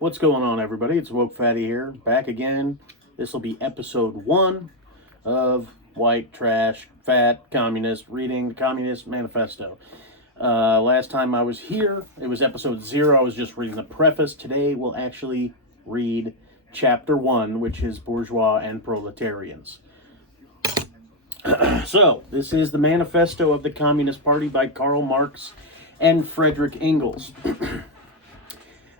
What's going on, everybody? It's Woke Fatty here, back again. This will be episode 1 of White Trash Fat Communist reading the Communist Manifesto. Last time I was here, it was episode 0. I was just reading the preface. Today we'll actually read chapter 1, which is Bourgeois and Proletarians. So, this is the Manifesto of the Communist Party by Karl Marx and Frederick Engels.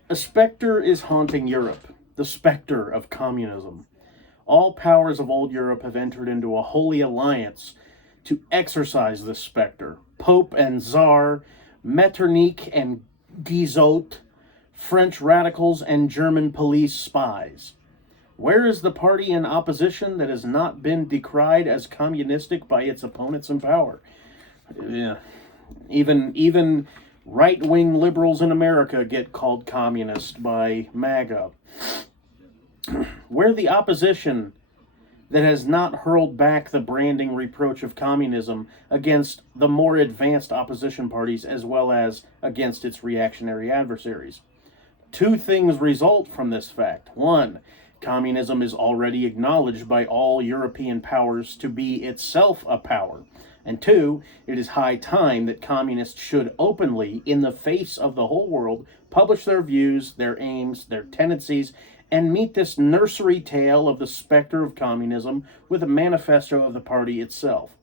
A specter is haunting Europe, the specter of communism. All powers of old Europe have entered into a holy alliance to exorcise this specter. Pope and Tsar, Metternich and Guizot, French radicals and German police spies. Where is the party in opposition that has not been decried as communistic by its opponents in power? Yeah. Even right-wing liberals in America get called communist by MAGA. Where the opposition that has not hurled back the branding reproach of communism against the more advanced opposition parties as well as against its reactionary adversaries. Two things result from this fact. 1, communism is already acknowledged by all European powers to be itself a power. And 2, it is high time that communists should openly, in the face of the whole world, publish their views, their aims, their tendencies, and meet this nursery tale of the specter of communism with a manifesto of the party itself.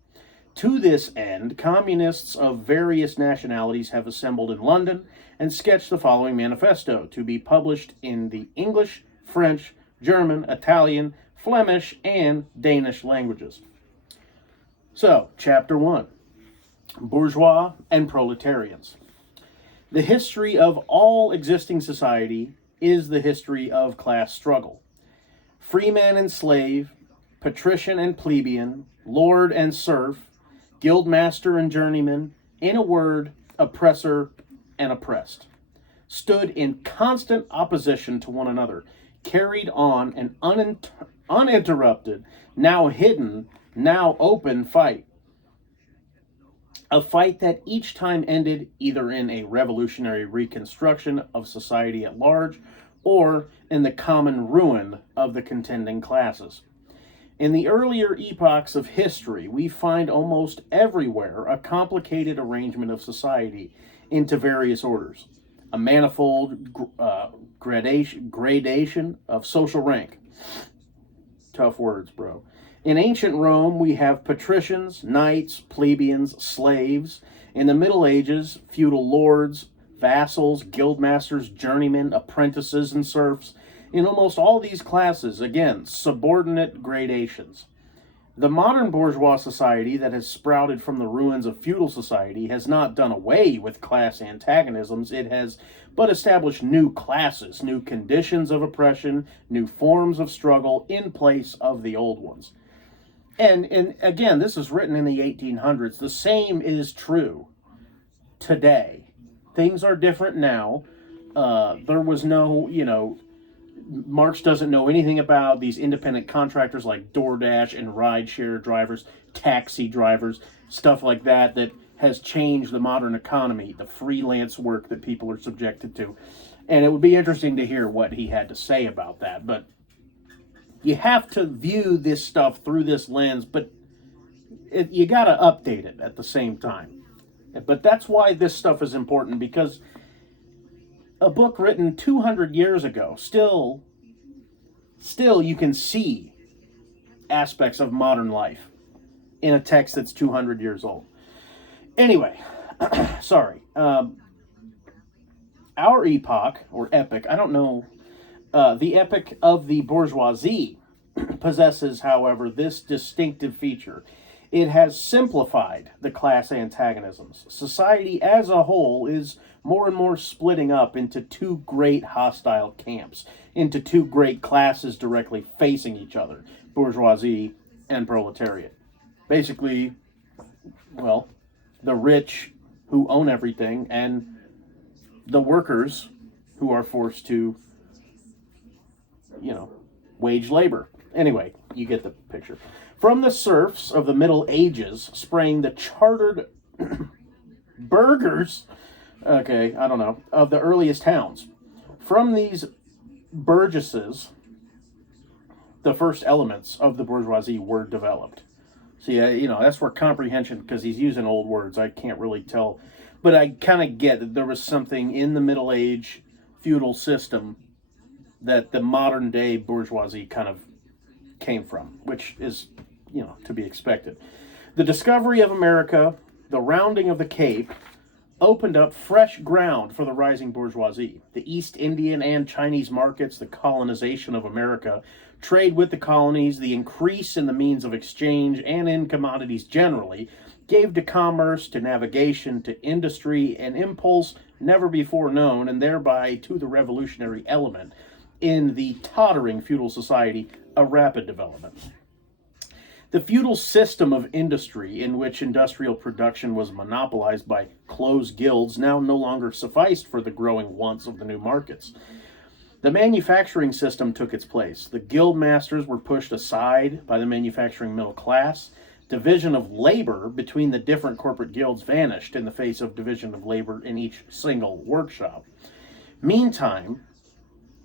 To this end, communists of various nationalities have assembled in London and sketched the following manifesto, to be published in the English, French, German, Italian, Flemish, and Danish languages. So, Chapter 1, Bourgeois and Proletarians. The history of all existing society is the history of class struggle. Freeman and slave, patrician and plebeian, lord and serf, guildmaster and journeyman, in a word, oppressor and oppressed, stood in constant opposition to one another, carried on an uninterrupted, now hidden, now open fight. A fight that each time ended either in a revolutionary reconstruction of society at large or in the common ruin of the contending classes. In the earlier epochs of history, we find almost everywhere a complicated arrangement of society into various orders, a manifold gradation of social rank. Tough words, bro. In ancient Rome, we have patricians, knights, plebeians, slaves. In the Middle Ages, feudal lords, vassals, guildmasters, journeymen, apprentices, and serfs. In almost all these classes, again, subordinate gradations. The modern bourgeois society that has sprouted from the ruins of feudal society has not done away with class antagonisms. It has but established new classes, new conditions of oppression, new forms of struggle in place of the old ones. And again, this is written in the 1800s. The same is true today. Things are different now. There was no, Marx doesn't know anything about these independent contractors like DoorDash and rideshare drivers, taxi drivers, stuff like that has changed the modern economy, the freelance work that people are subjected to. And it would be interesting to hear what he had to say about that. But you have to view this stuff through this lens, but you got to update it at the same time. But that's why this stuff is important, because a book written 200 years ago, still you can see aspects of modern life in a text that's 200 years old. Anyway, sorry. Our epoch, or epic, I don't know, the epic of the bourgeoisie possesses, however, this distinctive feature. It has simplified the class antagonisms. Society as a whole is more and more splitting up into two great hostile camps, into two great classes directly facing each other, bourgeoisie and proletariat. Basically, well, the rich who own everything and the workers who are forced to, wage labor. Anyway, you get the picture. From the serfs of the Middle Ages sprang the chartered burghers, of the earliest towns. From these burgesses, the first elements of the bourgeoisie were developed. See, that's where comprehension, because he's using old words, I can't really tell. But I kind of get that there was something in the Middle Age feudal system that the modern day bourgeoisie kind of came from, which is, to be expected. The discovery of America, the rounding of the Cape, opened up fresh ground for the rising bourgeoisie. The East Indian and Chinese markets, the colonization of America, trade with the colonies, the increase in the means of exchange and in commodities generally, gave to commerce, to navigation, to industry, an impulse never before known, and thereby to the revolutionary element in the tottering feudal society, a rapid development. The feudal system of industry, in which industrial production was monopolized by closed guilds, now no longer sufficed for the growing wants of the new markets. The manufacturing system took its place. The guild masters were pushed aside by the manufacturing middle class. Division of labor between the different corporate guilds vanished in the face of division of labor in each single workshop. Meantime,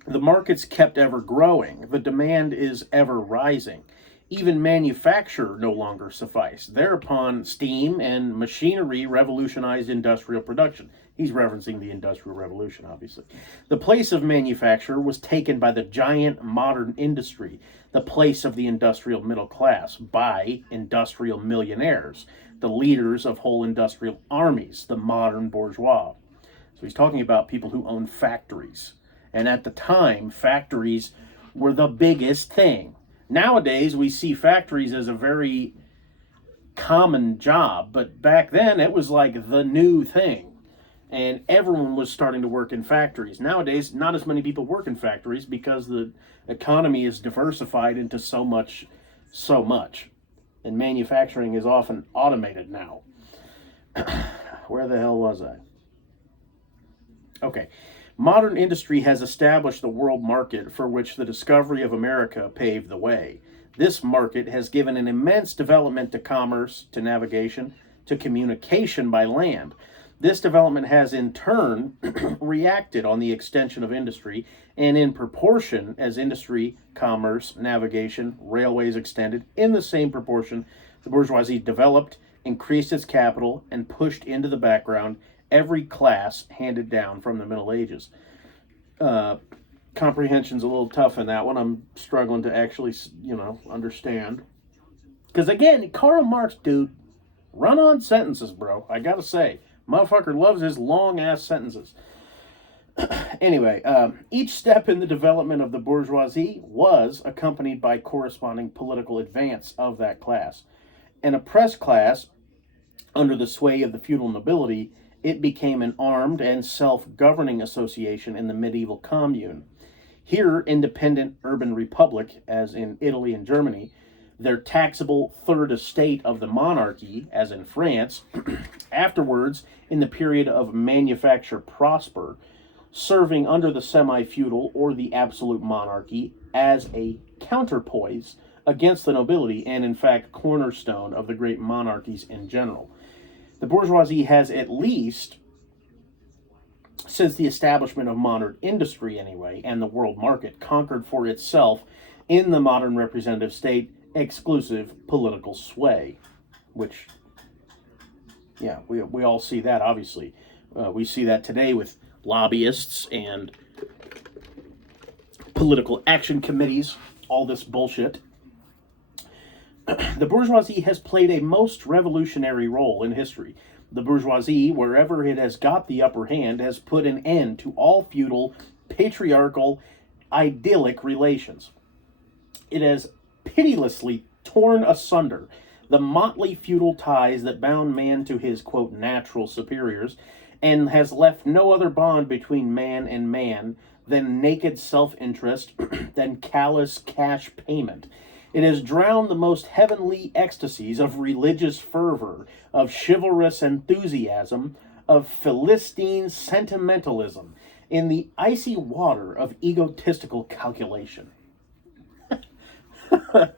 the markets kept ever growing. The demand is ever rising. Even manufacture no longer sufficed. Thereupon, steam and machinery revolutionized industrial production. He's referencing the Industrial Revolution, obviously. The place of manufacture was taken by the giant modern industry, the place of the industrial middle class, by industrial millionaires, the leaders of whole industrial armies, the modern bourgeois. So he's talking about people who own factories. And at the time, factories were the biggest thing. Nowadays, we see factories as a very common job, but back then it was like the new thing. And everyone was starting to work in factories. Nowadays, not as many people work in factories because the economy is diversified into so much. And manufacturing is often automated now. Where the hell was I? Okay. Modern industry has established the world market for which the discovery of America paved the way. This market has given an immense development to commerce, to navigation, to communication by land. This development has in turn reacted on the extension of industry, and in proportion as industry, commerce, navigation, railways extended, in the same proportion, the bourgeoisie developed, increased its capital, and pushed into the background every class handed down from the Middle Ages. Comprehension's a little tough in that one. I'm struggling to actually, understand. Because again, Karl Marx, dude, run-on sentences, bro. I gotta say, motherfucker loves his long-ass sentences. Anyway, each step in the development of the bourgeoisie was accompanied by corresponding political advance of that class. An oppressed class, under the sway of the feudal nobility, it became an armed and self-governing association in the medieval commune. Here, independent urban republic, as in Italy and Germany, their taxable third estate of the monarchy, as in France, afterwards, in the period of manufacture prosper, serving under the semi-feudal or the absolute monarchy as a counterpoise against the nobility and, in fact, cornerstone of the great monarchies in general. The bourgeoisie has at least, since the establishment of modern industry anyway, and the world market, conquered for itself in the modern representative state exclusive political sway, which, yeah, we all see that, obviously. We see that today with lobbyists and political action committees, all this bullshit. The bourgeoisie has played a most revolutionary role in history. The bourgeoisie, wherever it has got the upper hand, has put an end to all feudal, patriarchal, idyllic relations. It has pitilessly torn asunder the motley feudal ties that bound man to his, quote, natural superiors, and has left no other bond between man and man than naked self-interest, than callous cash payment. It has drowned the most heavenly ecstasies of religious fervor, of chivalrous enthusiasm, of Philistine sentimentalism, in the icy water of egotistical calculation. I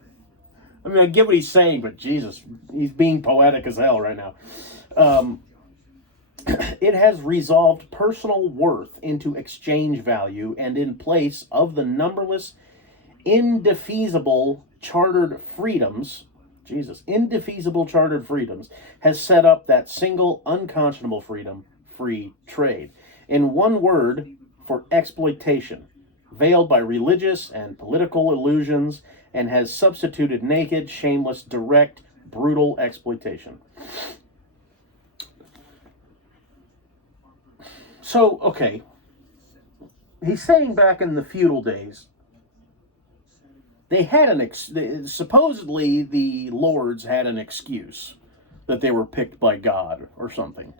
mean, I get what he's saying, but Jesus, he's being poetic as hell right now. It has resolved personal worth into exchange value, and in place of the numberless indefeasible chartered freedoms, indefeasible chartered freedoms, has set up that single unconscionable freedom, free trade. In one word, for exploitation, veiled by religious and political illusions, and has substituted naked, shameless, direct, brutal exploitation. So, okay, he's saying back in the feudal days, they had supposedly the lords had an excuse that they were picked by God or something.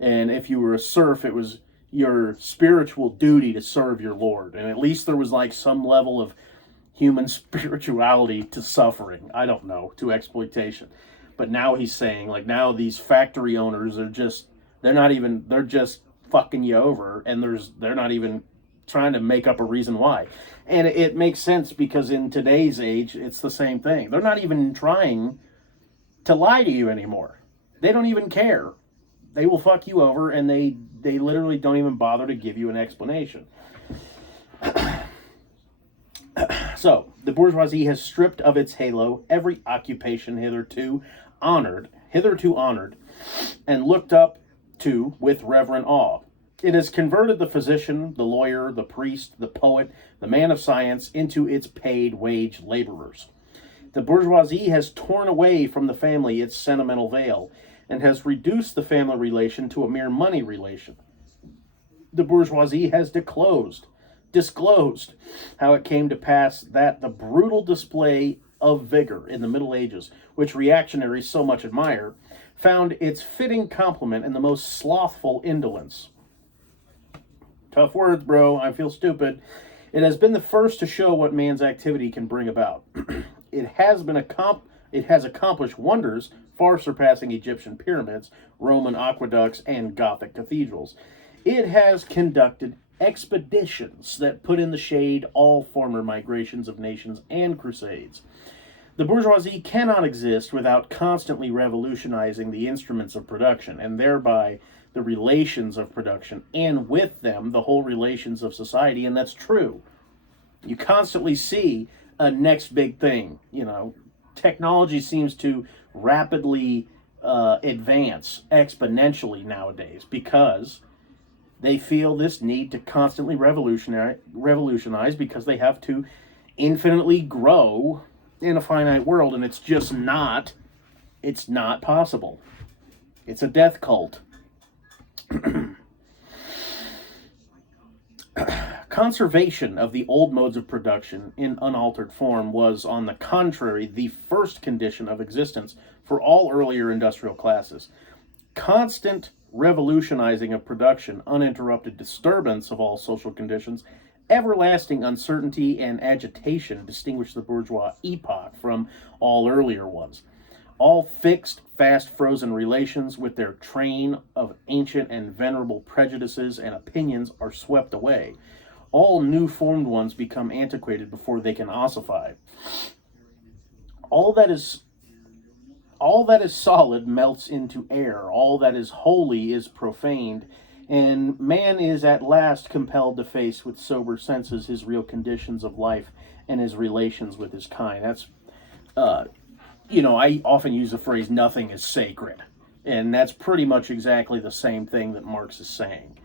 And if you were a serf, it was your spiritual duty to serve your lord. And at least there was like some level of human spirituality to suffering. I don't know, to exploitation. But now he's saying, like, now these factory owners are just, they're just fucking you over, and they're not even trying to make up a reason why. And it makes sense, because in today's age, it's the same thing. They're not even trying to lie to you anymore. They don't even care. They will fuck you over, and they literally don't even bother to give you an explanation. So, the bourgeoisie has stripped of its halo every occupation hitherto honored, and looked up to with reverent awe. It has converted the physician, the lawyer, the priest, the poet, the man of science into its paid wage laborers. The bourgeoisie has torn away from the family its sentimental veil, and has reduced the family relation to a mere money relation. The bourgeoisie has disclosed how it came to pass that the brutal display of vigor in the Middle Ages, which reactionaries so much admire, found its fitting complement in the most slothful indolence. Tough words, bro. I feel stupid. It has been the first to show what man's activity can bring about. It has accomplished wonders far surpassing Egyptian pyramids, Roman aqueducts, and Gothic cathedrals. It has conducted expeditions that put in the shade all former migrations of nations and crusades. The bourgeoisie cannot exist without constantly revolutionizing the instruments of production, and thereby the relations of production, and with them the whole relations of society. And that's true. You constantly see a next big thing. Technology seems to rapidly advance exponentially nowadays, because they feel this need to constantly revolutionize, because they have to infinitely grow in a finite world, and it's not possible. It's a death cult. Conservation of the old modes of production in unaltered form was, on the contrary, the first condition of existence for all earlier industrial classes. Constant revolutionizing of production, uninterrupted disturbance of all social conditions, everlasting uncertainty and agitation distinguish the bourgeois epoch from all earlier ones. All fixed, fast frozen relations with their train of ancient and venerable prejudices and opinions are swept away. All new formed ones become antiquated before they can ossify. All that is solid melts into air. All that is holy is profaned, and man is at last compelled to face with sober senses his real conditions of life and his relations with his kind. That's, I often use the phrase, nothing is sacred. And that's pretty much exactly the same thing that Marx is saying.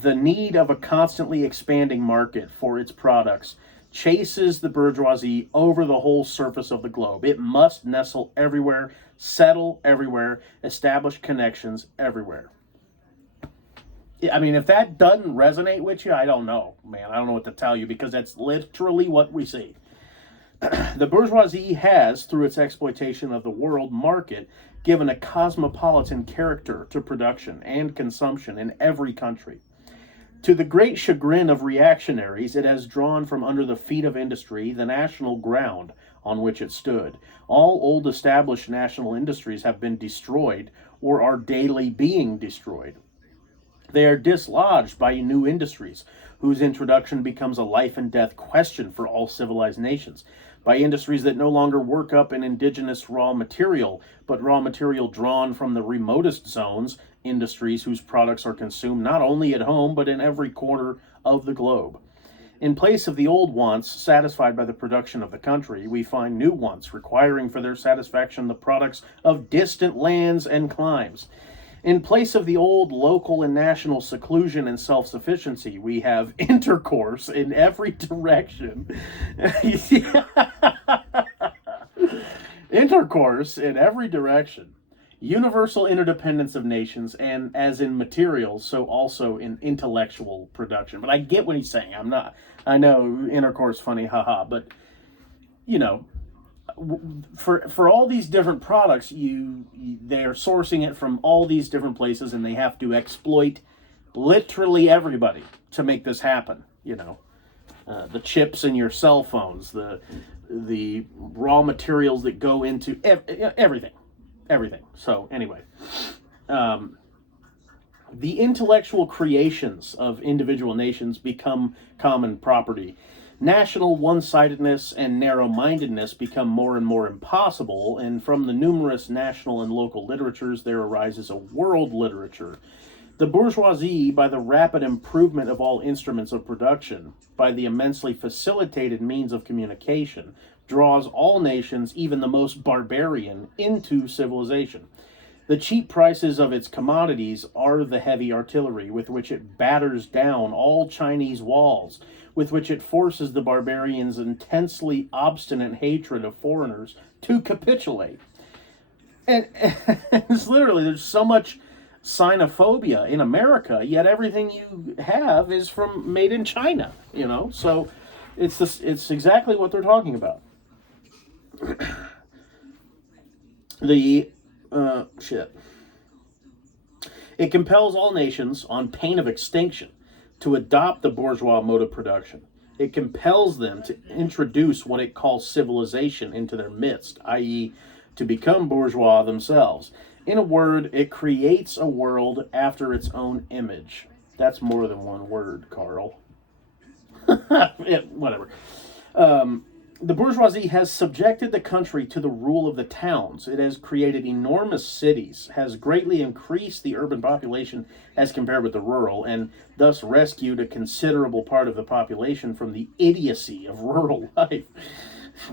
The need of a constantly expanding market for its products chases the bourgeoisie over the whole surface of the globe. It must nestle everywhere, settle everywhere, establish connections everywhere. I mean, if that doesn't resonate with you, I don't know, man. I don't know what to tell you, because that's literally what we see. The bourgeoisie has, through its exploitation of the world market, given a cosmopolitan character to production and consumption in every country. To the great chagrin of reactionaries, it has drawn from under the feet of industry the national ground on which it stood. All old established national industries have been destroyed or are daily being destroyed. They are dislodged by new industries, whose introduction becomes a life and death question for all civilized nations. by industries that no longer work up an indigenous raw material, but raw material drawn from the remotest zones, industries whose products are consumed not only at home, but in every corner of the globe. In place of the old wants satisfied by the production of the country, we find new wants requiring for their satisfaction the products of distant lands and climes. In place of the old local and national seclusion and self-sufficiency, we have intercourse in every direction. Intercourse in every direction. Universal interdependence of nations, and as in materials, so also in intellectual production. But I get what he's saying. I know intercourse funny, haha, but you know, for all these different products, they are sourcing it from all these different places, and they have to exploit literally everybody to make this happen. You know, the chips in your cell phones, the raw materials that go into everything. So anyway, the intellectual creations of individual nations become common property. National one-sidedness and narrow-mindedness become more and more impossible, and from the numerous national and local literatures there arises a world literature. The bourgeoisie, by the rapid improvement of all instruments of production, by the immensely facilitated means of communication, draws all nations, even the most barbarian, into civilization. The cheap prices of its commodities are the heavy artillery with which it batters down all Chinese walls, with which it forces the barbarians' intensely obstinate hatred of foreigners to capitulate. And it's literally, there's so much xenophobia in America, yet everything you have is made in China, you know? So it's exactly what they're talking about. It compels all nations, on pain of extinction, to adopt the bourgeois mode of production. It compels them to introduce what it calls civilization into their midst, i.e., to become bourgeois themselves. In a word, it creates a world after its own image. That's more than one word, Carl. Whatever. The bourgeoisie has subjected the country to the rule of the towns. It has created enormous cities, has greatly increased the urban population as compared with the rural, and thus rescued a considerable part of the population from the idiocy of rural life.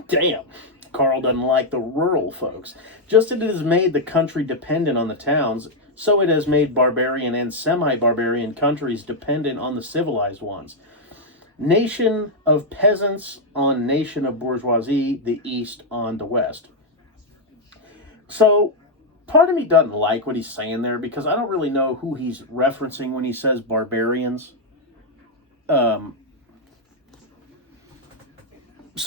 Damn, Carl doesn't like the rural folks. Just as it has made the country dependent on the towns, so it has made barbarian and semi-barbarian countries dependent on the civilized ones. Nation of peasants on nation of bourgeoisie, the East on the West. So, part of me doesn't like what he's saying there because I don't really know who he's referencing when he says barbarians. So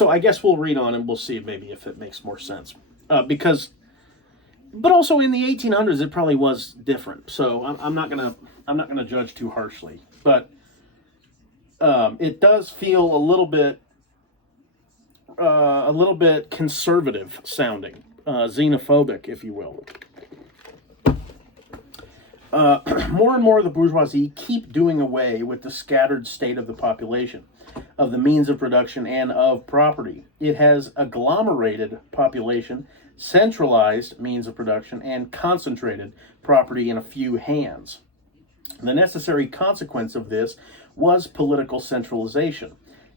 I guess we'll read on and we'll see maybe if it makes more sense. But also in the 1800s it probably was different. So I'm not gonna judge too harshly, but. It does feel a little bit conservative sounding, xenophobic, if you will. More and more the bourgeoisie keep doing away with the scattered state of the population, of the means of production, and of property. It has agglomerated population, centralized means of production, and concentrated property in a few hands. The necessary consequence of this was political centralization.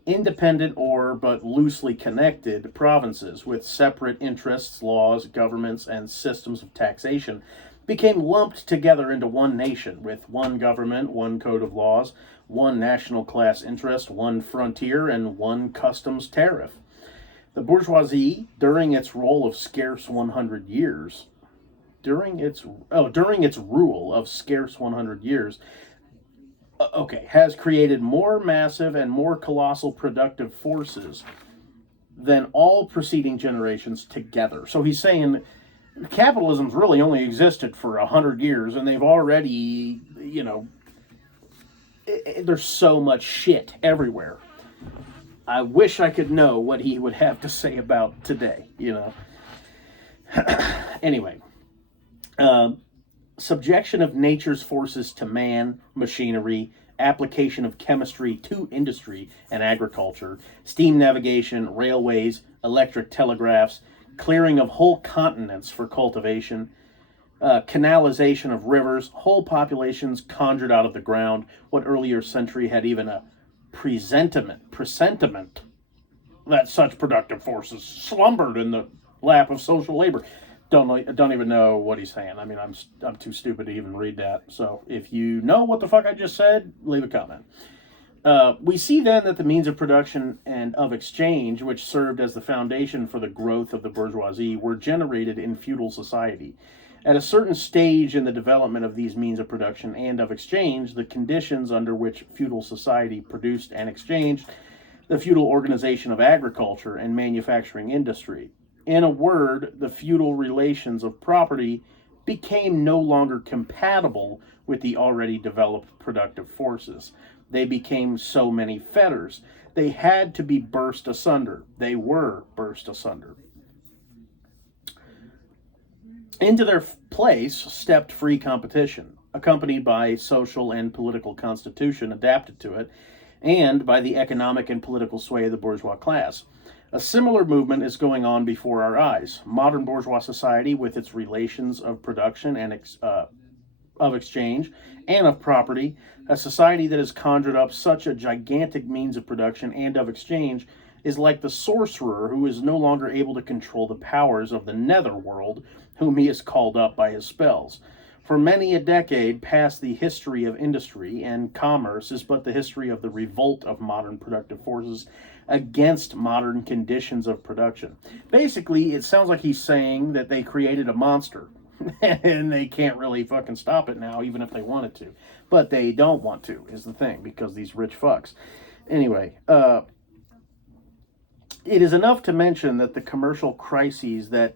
Independent or but loosely connected provinces with separate interests, laws, governments, and systems of taxation became lumped together into one nation with one government, one code of laws, one national class interest, one frontier, and one customs tariff. The bourgeoisie, during its rule of scarce 100 years, has created more massive and more colossal productive forces than all preceding generations together. So he's saying capitalism's really only existed for 100 years, and they've already, there's so much shit everywhere. I wish I could know what he would have to say about today, Anyway. Subjection of nature's forces to man, machinery, application of chemistry to industry and agriculture, steam navigation, railways, electric telegraphs, clearing of whole continents for cultivation, canalization of rivers, whole populations conjured out of the ground, what earlier century had even a presentiment that such productive forces slumbered in the lap of social labor. Don't even know what he's saying. I mean, I'm too stupid to even read that. So if you know what the fuck I just said, leave a comment. We see then that the means of production and of exchange, which served as the foundation for the growth of the bourgeoisie, were generated in feudal society. At a certain stage in the development of these means of production and of exchange, the conditions under which feudal society produced and exchanged, the feudal organization of agriculture and manufacturing industry. In a word, the feudal relations of property became no longer compatible with the already developed productive forces. They became so many fetters. They had to be burst asunder. They were burst asunder. Into their place stepped free competition, accompanied by social and political constitution adapted to it, and by the economic and political sway of the bourgeois class. A similar movement is going on before our eyes. Modern bourgeois society, with its relations of production and of exchange and of property, a society that has conjured up such a gigantic means of production and of exchange, is like the sorcerer who is no longer able to control the powers of the nether world, whom he has called up by his spells. For many a decade past, the history of industry and commerce is but the history of the revolt of modern productive forces against modern conditions of production. Basically, it sounds like he's saying that they created a monster and they can't really fucking stop it now, even if they wanted to. But they don't want to, is the thing, because these rich fucks. Anyway, it is enough to mention that the commercial crises that,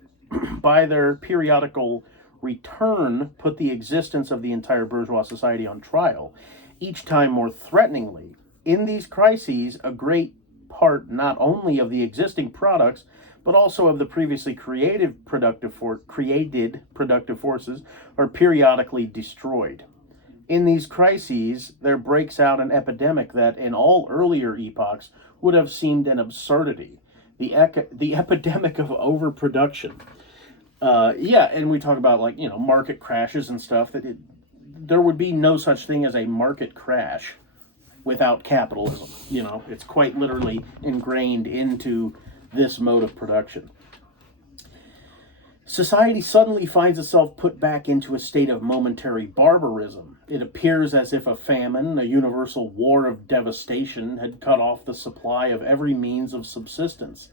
by their periodical return, put the existence of the entire bourgeois society on trial, each time more threateningly. In these crises, a great part not only of the existing products, but also of the previously created productive forces are periodically destroyed. In these crises, there breaks out an epidemic that, in all earlier epochs, would have seemed an absurdity. The epidemic of overproduction. And we talk about, like, market crashes and stuff. There would be no such thing as a market crash without capitalism. It's quite literally ingrained into this mode of production. Society suddenly finds itself put back into a state of momentary barbarism. It appears as if a famine, a universal war of devastation, had cut off the supply of every means of subsistence.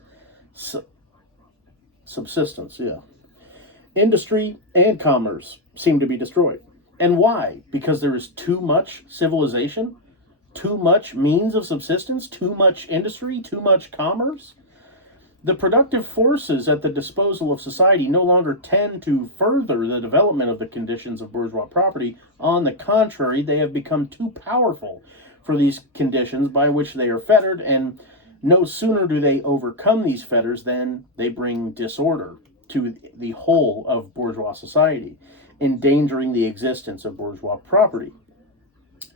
Industry and commerce seem to be destroyed. And why? Because there is too much civilization, too much means of subsistence, too much industry, too much commerce? The productive forces at the disposal of society no longer tend to further the development of the conditions of bourgeois property. On the contrary, they have become too powerful for these conditions by which they are fettered, and no sooner do they overcome these fetters than they bring disorder to the whole of bourgeois society, endangering the existence of bourgeois property.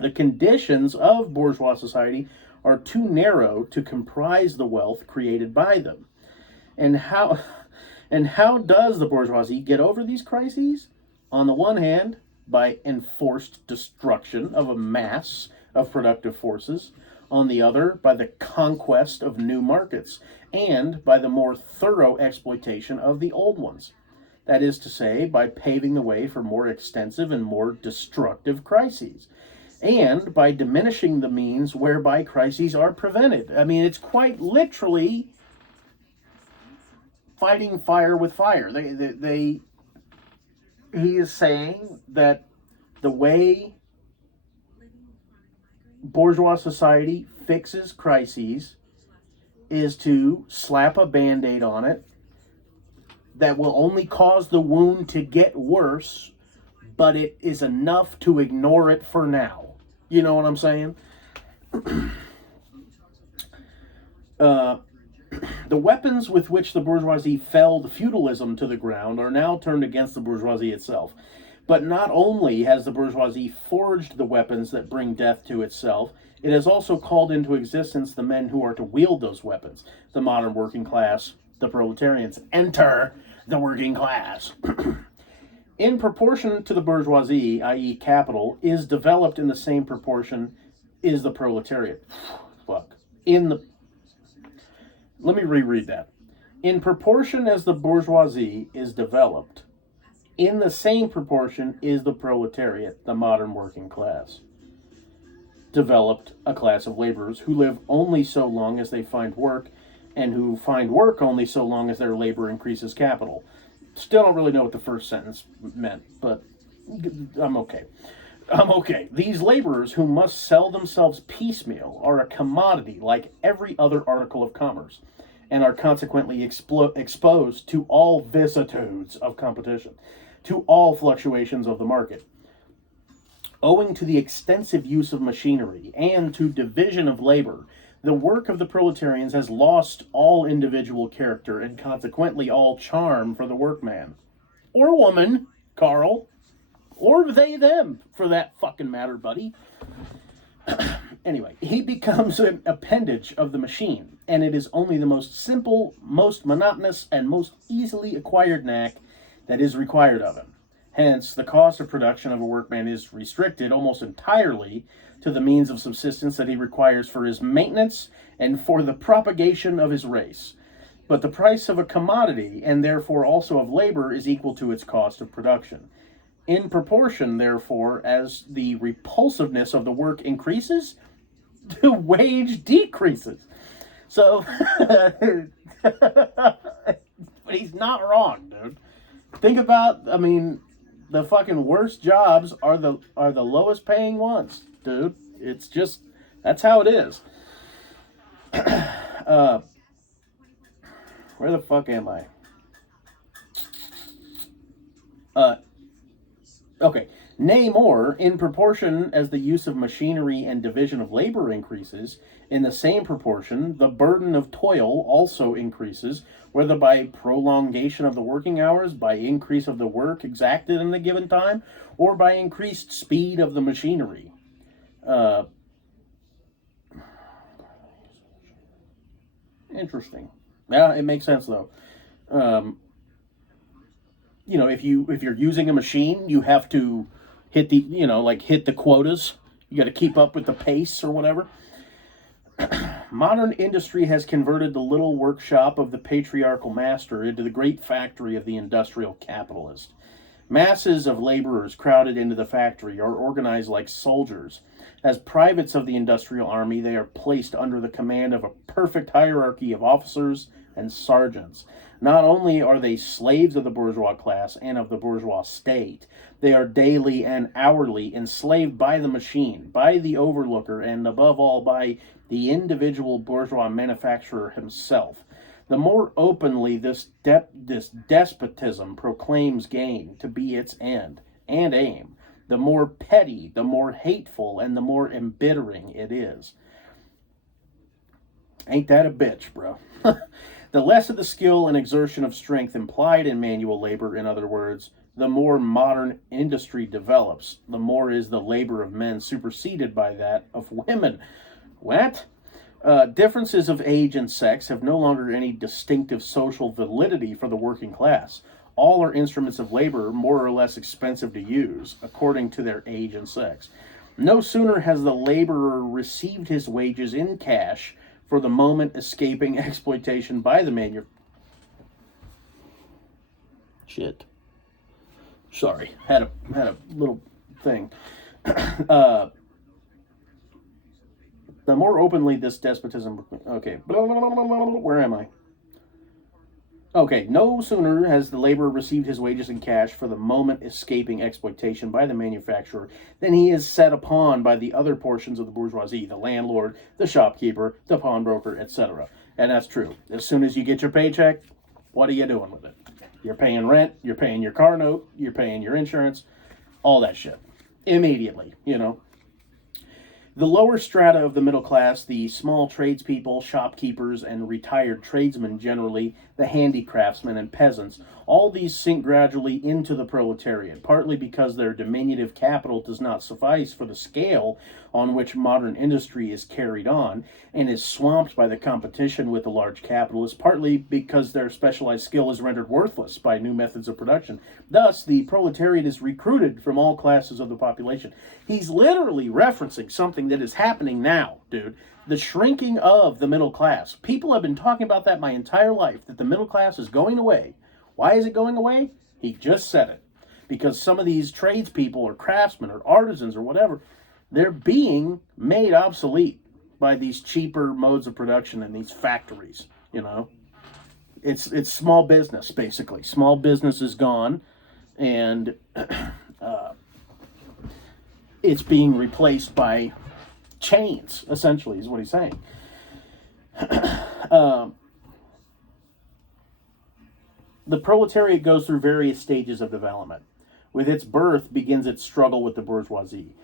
The conditions of bourgeois society are too narrow to comprise the wealth created by them. And how does the bourgeoisie get over these crises? On the one hand, by enforced destruction of a mass of productive forces. On the other, by the conquest of new markets, and by the more thorough exploitation of the old ones. That is to say, by paving the way for more extensive and more destructive crises, and by diminishing the means whereby crises are prevented. I mean, it's quite literally fighting fire with fire. He is saying that the way bourgeois society fixes crises is to slap a Band-Aid on it that will only cause the wound to get worse, but it is enough to ignore it for now. You know what I'm saying? The weapons with which the bourgeoisie felled feudalism to the ground are now turned against the bourgeoisie itself. But not only has the bourgeoisie forged the weapons that bring death to itself, it has also called into existence the men who are to wield those weapons. The modern working class, the proletarians. Enter the working class. In proportion to the bourgeoisie, i.e. capital, is developed in the same proportion is the proletariat. Fuck. Let me reread that. In proportion as the bourgeoisie is developed, in the same proportion is the proletariat, the modern working class. Developed a class of laborers who live only so long as they find work, and who find work only so long as their labor increases capital. Still don't really know what the first sentence meant, but I'm okay. These laborers who must sell themselves piecemeal are a commodity like every other article of commerce, and are consequently exposed to all vicissitudes of competition, to all fluctuations of the market. Owing to the extensive use of machinery and to division of labor, the work of the proletarians has lost all individual character and consequently all charm for the workman. Or woman, Carl. Or they, them, for that fucking matter, buddy. Anyway, he becomes an appendage of the machine, and it is only the most simple, most monotonous, and most easily acquired knack that is required of him. Hence, the cost of production of a workman is restricted almost entirely to the means of subsistence that he requires for his maintenance and for the propagation of his race. But the price of a commodity, and therefore also of labor, is equal to its cost of production. In proportion, therefore, as the repulsiveness of the work increases, the wage decreases. So, but he's not wrong, dude. Think about, the fucking worst jobs are the lowest paying ones, dude. It's just, that's how it is. Where the fuck am I? Okay. Nay more, in proportion as the use of machinery and division of labor increases, in the same proportion, the burden of toil also increases, whether by prolongation of the working hours, by increase of the work exacted in a given time, or by increased speed of the machinery. Interesting. Yeah, it makes sense though. If you're using a machine, you have to hit the quotas. You got to keep up with the pace or whatever. Modern industry has converted the little workshop of the patriarchal master into the great factory of the industrial capitalist. Masses of laborers crowded into the factory are organized like soldiers. As privates of the industrial army, they are placed under the command of a perfect hierarchy of officers and sergeants. Not only are they slaves of the bourgeois class and of the bourgeois state, they are daily and hourly enslaved by the machine, by the overlooker, and above all by the individual bourgeois manufacturer himself. The more openly this despotism proclaims gain to be its end and aim, the more petty, the more hateful, and the more embittering it is. Ain't that a bitch, bro? The less of the skill and exertion of strength implied in manual labor, in other words, the more modern industry develops, the more is the labor of men superseded by that of women. What? Differences of age and sex have no longer any distinctive social validity for the working class. All are instruments of labor more or less expensive to use, according to their age and sex. No sooner has the laborer received his wages in cash for the moment escaping exploitation by the Shit. Sorry, had a little thing. The more openly this despotism... Okay, where am I? Okay, no sooner has the laborer received his wages in cash for the moment escaping exploitation by the manufacturer than he is set upon by the other portions of the bourgeoisie, the landlord, the shopkeeper, the pawnbroker, etc. And that's true. As soon as you get your paycheck, what are you doing with it? You're paying rent, you're paying your car note, you're paying your insurance, all that shit. Immediately, The lower strata of the middle class, the small tradespeople, shopkeepers, and retired tradesmen generally, the handicraftsmen and peasants, All these sink gradually into the proletariat, partly because their diminutive capital does not suffice for the scale on which modern industry is carried on, and is swamped by the competition with the large capitalists, partly because their specialized skill is rendered worthless by new methods of production. Thus, the proletariat is recruited from all classes of the population. He's literally referencing something that is happening now, dude. The shrinking of the middle class. People have been talking about that my entire life, that the middle class is going away. Why is it going away? He just said it. Because some of these tradespeople or craftsmen or artisans or whatever, they're being made obsolete by these cheaper modes of production in these factories, you know. It's small business, basically. Small business is gone, and it's being replaced by chains, essentially, is what he's saying. The proletariat goes through various stages of development. With its birth begins its struggle with the bourgeoisie.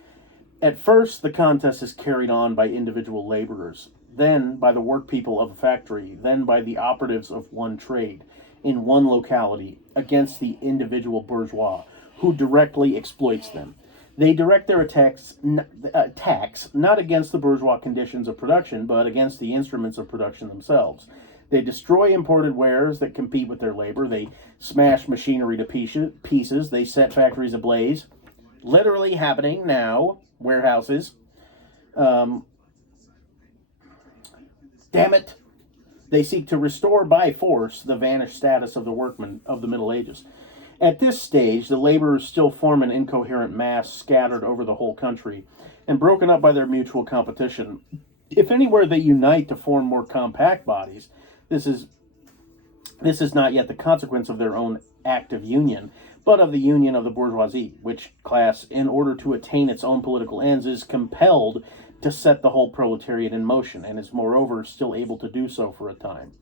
At first, the contest is carried on by individual laborers, then by the workpeople of a factory, then by the operatives of one trade in one locality against the individual bourgeois, who directly exploits them. They direct their attacks not against the bourgeois conditions of production, but against the instruments of production themselves. They destroy imported wares that compete with their labor. They smash machinery to pieces. They set factories ablaze. Literally happening now. Warehouses. Damn it. They seek to restore by force the vanished status of the workmen of the Middle Ages. At this stage, the laborers still form an incoherent mass scattered over the whole country and broken up by their mutual competition. If anywhere they unite to form more compact bodies, this is not yet the consequence of their own active union, but of the union of the bourgeoisie, which class, in order to attain its own political ends, is compelled to set the whole proletariat in motion, and is moreover still able to do so for a time.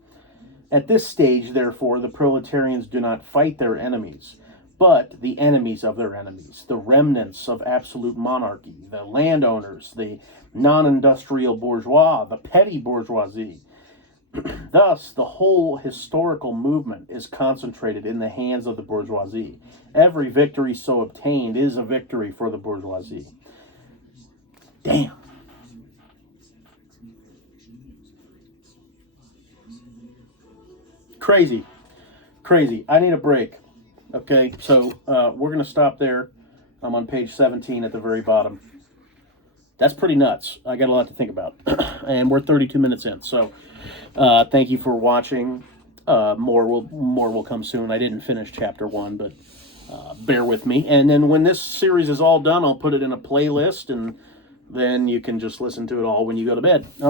At this stage, therefore, the proletarians do not fight their enemies, but the enemies of their enemies, the remnants of absolute monarchy, the landowners, the non-industrial bourgeois, the petty bourgeoisie. Thus, the whole historical movement is concentrated in the hands of the bourgeoisie. Every victory so obtained is a victory for the bourgeoisie. Damn. Crazy. I need a break. Okay, so we're going to stop there. I'm on page 17 at the very bottom. That's pretty nuts. I got a lot to think about. And we're 32 minutes in, so thank you for watching. More will come soon. I didn't finish chapter 1, but bear with me. And then when this series is all done, I'll put it in a playlist, and then you can just listen to it all when you go to bed. All right.